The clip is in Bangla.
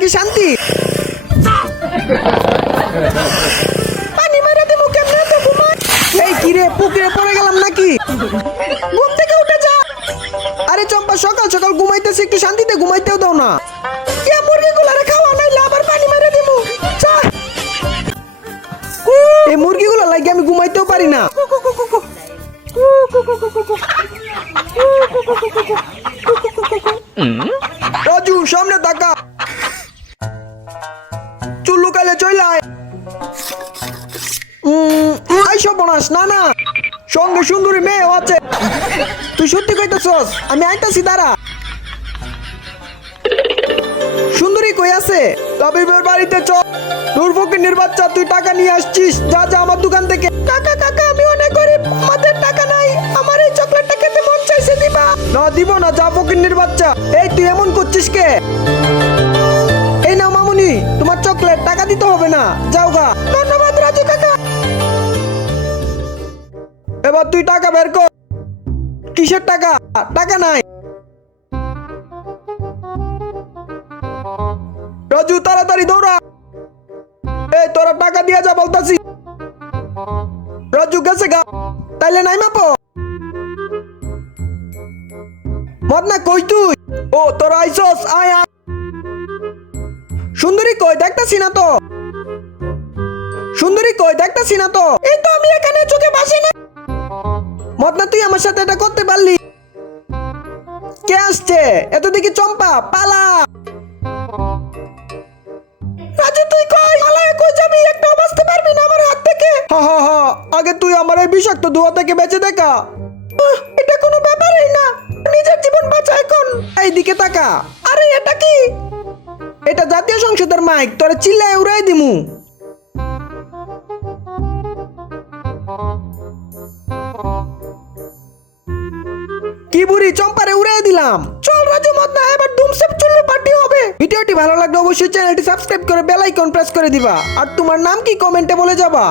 নাকি শান্তি? পানি মারা দিমু কেমনে তো ঘুমাই? এই কি রে, পুকুরে পড়ে গেলাম নাকি? ঘুম থেকে উঠে যা। আরে চম্পা, সকাল সকাল ঘুমাইতেছি, একটু শান্তিতে ঘুমাইতেও দাও না। কে মুরগিগুলারে খাওয়া নাইলে আবার পানি মারা দিমু। যা। এই মুরগিগুলো লাগে আমি ঘুমাইতেও পারি না। রাজু, সামনে তাকা। চুল লুকাইলে চলে আয়। আইসো বোনাস, না না, সঙ্গে সুন্দরী মেয়েও আছে। তুই সত্যি কইতেছস? আমি আইতাছি, দাঁড়া। সুন্দরী কই আছে? লাবিবের বাড়িতে চল। দুর্ভোগের বাচ্চা, তুই টাকা নিয়ে আসছিস, যা যা আমার দোকান থেকে। কাকা কাকা, আমি অনেক গরিব, আমাদের টাকা নাই, আমার এই চকলেটটা খেতে মন চাইছে, দিবা? না দিব না, যা ফকিন্নির বাচ্চা। এই তুই এমন করছিস কে? এই নাও মামুনি, তোমার চকলেট, টাকা দিতে হবে না, যাও গা। ধন্যবাদ রাজু কাকা। এবার তুই টাকা বের কর। কিসের টাকা? টাকা নাই। রাজু, তাড়াতাড়ি দৌড়া। এই তোরা টাকা দিয়ে যা বলতাছি। রাজু গেছে গা, তাইলে নাই মাপো। মদনা কই তুই? ও তোরা আইসস, আয় আয়। সুন্দরী কই, দেখতাছি না তো। সুন্দরী কই, দেখতাছি না তো। এই তো আমি এখানে, চোখে ভাসি না। মদনা, তুই আমার সাথে এটা করতে পারলি? কে আসছে? এত দেখি চম্পা, পালা। রাজু তুই কই? পালায় কই যাবি? একটাও বাঁচতে পারবি না আমার হাত থেকে। হা হা হা, আগে তুই আমার এই বিষাক্ত ধোঁয়া থেকে বেঁচে দেখা। এটা কোনো ব্যাপারই না, নিজের জীবন বাঁচা এখন। এইদিকে তাকা। আরে এটা কি? এটা জাতীয় সংসদের মাইক, তোরে চিল্লায় উড়াই দিমু। কি বুড়ি, চম্পারে উড়াই দিলাম। চল রাজু, মদনা, এবার ধুমসেপ চুল্লু পার্টি হবে। ভিডিওটি ভালো লাগলে অবশ্যই চ্যানেলটি সাবস্ক্রাইব করে বেল আইকন প্রেস করে দিবা। আর তোমার নাম কি কমেন্টে বলে যাবা।